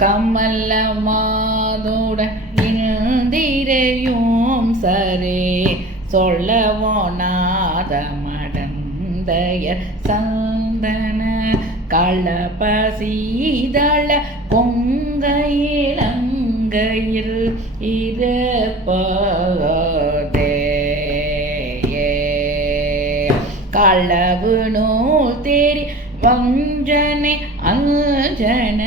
கமல மாதுட இந்திரையும் சரே சொல்லவோ நாத மடந்தைய சந்தன களபசீதள கொங்கையிலங்கையில் இருப்பதே களவு நூல் தேரி வஞ்சனை அஞ்சன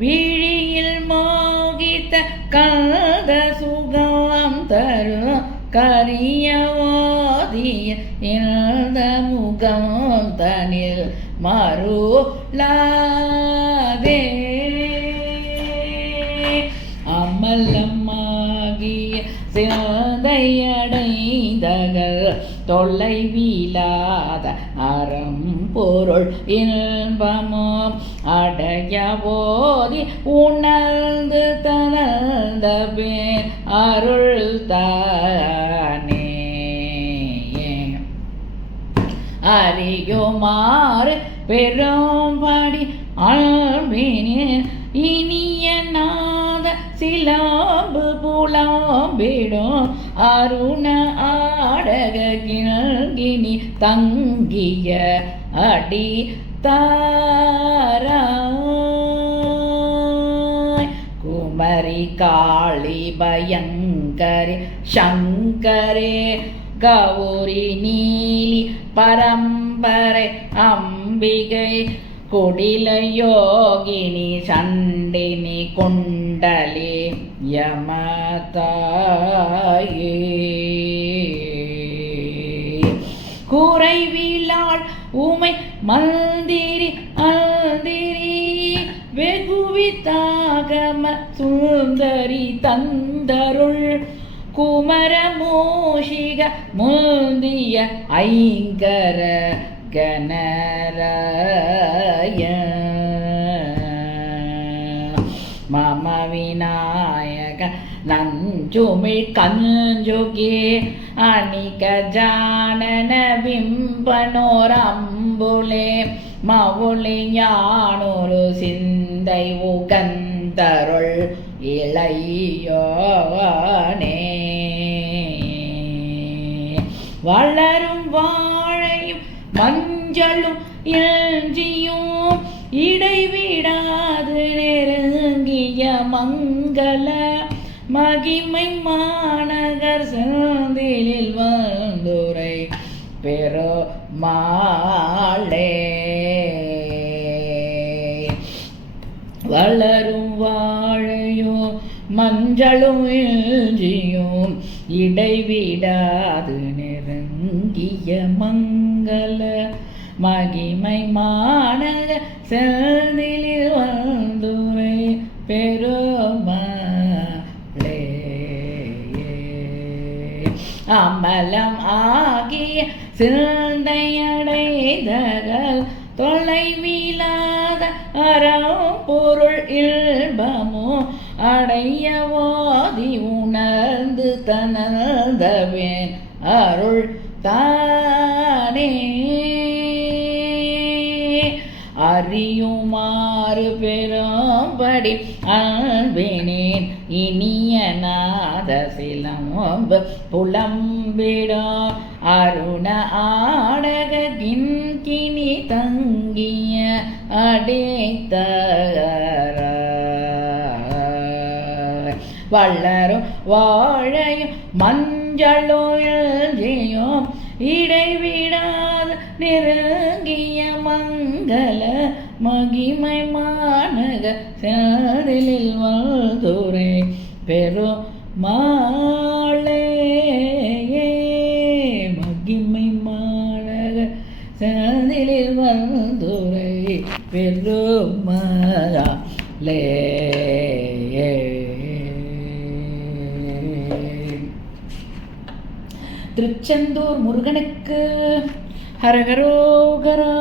விழியில் மோகித்த கல்த சுகம் தரும் கரியவாதிய இந்த முகம் தனில் மருளாதே அமலமாகிய சிந்தையடைந்தகள் தொலைவிலாத அறம்பொருள் இன்பமும் அடைய போதி உணர்ந்து தனந்த பேர் அருள் தானே அறியுமாறு பெரும்படி அன்பினே இனிய நாத சிலாம்பு புலாம்பிடும் அருண ஆடக கிணங்கினி தங்கிய அடி தாராய் குமரி காளி பயங்கரி சங்கரே கௌரி நீலி பரம்பரை அம்பிகை கொடில யோகினி சண்டினி குண்டலி யமதாயே குறைவிலாள் உமை மந்திரி அந்திரி வெகுவித்தாகம சுந்தரி தந்தருள் குமரமோஷிக முந்திய ஐங்கர கணராய மம விநாயக நஞ்சுமிழ் கஞ்சுகே அணிக ஜானன பிம்பனோரம்புலே மவுளி ஞானொரு சிந்தை உகந்தருள் இளையோனே வளரும் வாழையும் மஞ்சளும் இஞ்சியும் இடைவிடாது நெருங்கிய மங்கள மகிமை மாநகர் செந்திலில் வந்துரை பெருமாளே வளரும் வாழையும் மஞ்சளும் இஞ்சியும் இடைவிடாது நெருங்கிய மங்கள மகிமை மாநக செந்திலில் வந்துரை பெருமாளே அமலம் ஆகிய சிந்தையடைதகள் தொலைவிலாத அறம்பொருள் இல்பமோ அடையவாதி உணர்ந்து தனதவேன் அருள் தானே அறியுமாறு பெரும்படி அன்பினேன் இனிய நாத சிலம்பு புலம்பிடும் அருண ஆடக கிண்கிணி தங்கிய அடைத்தர வளரும் வாழையும் மஞ்சளும் இடைவிடாத நெருங்கிய மங்கள மகிமை மாநக சேரில் வல்துரை பெருமாளே மகிமை மாநக சேரில் வல்துரை பெருமாளே. திருச்செந்தூர் முருகனுக்கு ஹரஹரோகரா.